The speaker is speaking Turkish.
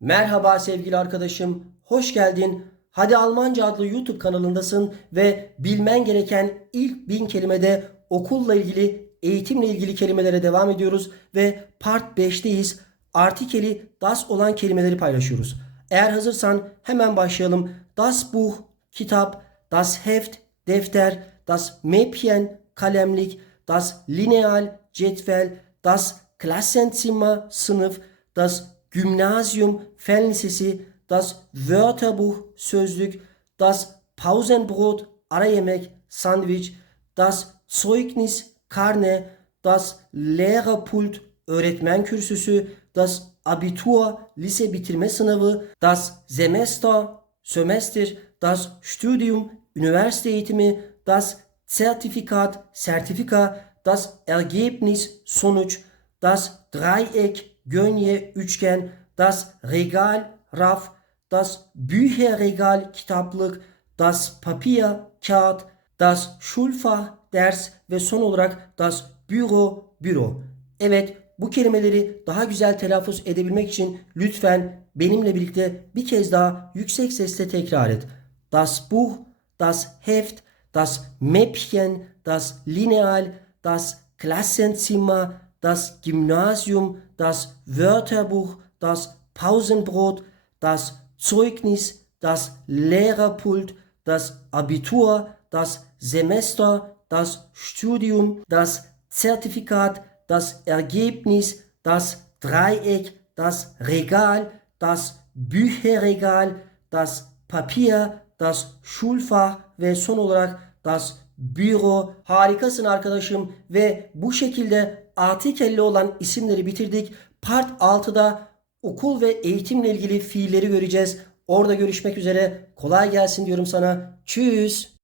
Merhaba sevgili arkadaşım, hoş geldin. Hadi Almanca adlı YouTube kanalındasın ve bilmen gereken ilk bin kelimede okulla ilgili, eğitimle ilgili kelimelere devam ediyoruz ve part 5'teyiz. Artikeli das olan kelimeleri paylaşıyoruz. Eğer hazırsan hemen başlayalım. Das Buch, kitap, das Heft, defter, das Mäppchen, kalemlik, das Lineal, cetvel, das Klassenzimmer, sınıf, das Gymnasium, fen lisesi, das Wörterbuch, sözlük, das Pausenbrot, ara yemek, sandviç, das Zeugnis, karne, das Lehrerpult, öğretmen kürsüsü, das Abitur, lise bitirme sınavı, das Semester, sömestr, das Studium, üniversite eğitimi, das Zertifikat, sertifika, das Ergebnis, sonuç, das Dreieck, gönye, üçgen, das Regal, raf, das Bücherregal, kitaplık, das Papier, kağıt, das Schulfach, ders ve son olarak das Büro, büro. Evet, bu kelimeleri daha güzel telaffuz edebilmek için lütfen benimle birlikte bir kez daha yüksek sesle tekrar et. Das Buch, das Heft, das Mäppchen, das Lineal, das Klassenzimmer, das Gymnasium, das Wörterbuch, das Pausenbrot, das Zeugnis, das Lehrerpult, das Abitur, das Semester, das Studium, das Zertifikat, das Ergebnis, das Dreieck, das Regal, das Bücherregal, das Papier, das Schulfach ve son olarak das Büro. Harikasın arkadaşım ve bu şekilde artikelli olan isimleri bitirdik. Part 6'da okul ve eğitimle ilgili fiilleri göreceğiz. Orada görüşmek üzere. Kolay gelsin diyorum sana. Tschüss.